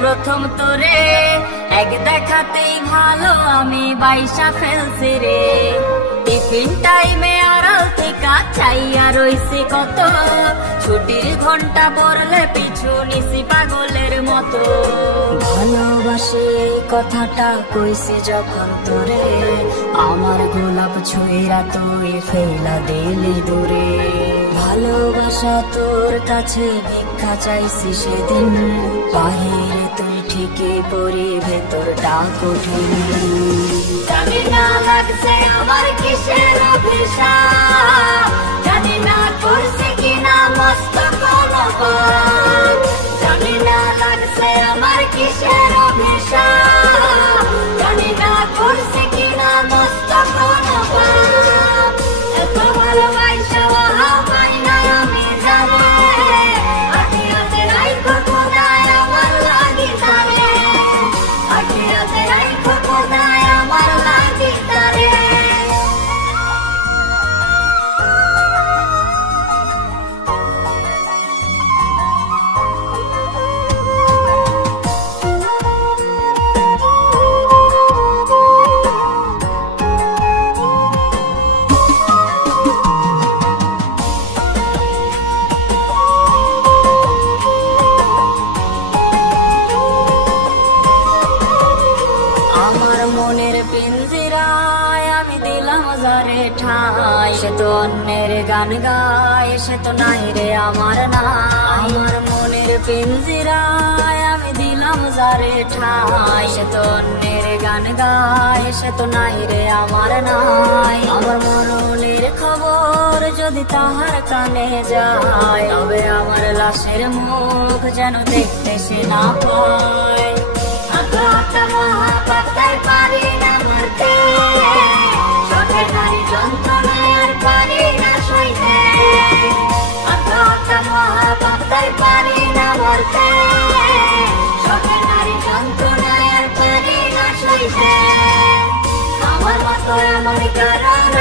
প্রথম তোরে। এক দেখাতেই ভালো, আমি বাইসা ফেলছি রে। টিফিন টাইমে আড়াল থেকে চাইয়া রইছি কত। ছুটির ঘণ্টা পড়লে পিছু নিছি পাগলের মতো। ভালোবাসি এই কথাটা কইছি যখন তোরে। আমার গোলাপ ছুঁইরা তুই ফেলা দিলি দূরে। ভালোবাসা তোর কাছে, ভিক্ষা চাইছি সেদিন। বাহিরে তুই ঠিকই পরি ভেতর ডাক জানি আমার কিসের অভিশাপ। পিঞ্জিরায় আমি দিলাম যারে ঠাই। সে তো অন্যের গান গায়, সে তো নাই রে আমার না আমার মনের পিঞ্জিরায় আমি দিলাম যারে ঠাই। সে তো অন্যের গান গায়, সে তো নাই রে আমার নাই। আমার মরণের খবর যদি তাহার কানে যায়, তবে আমার লাশের মুখ যেন দেখতে সে না পায়। আমার মতো এমন কার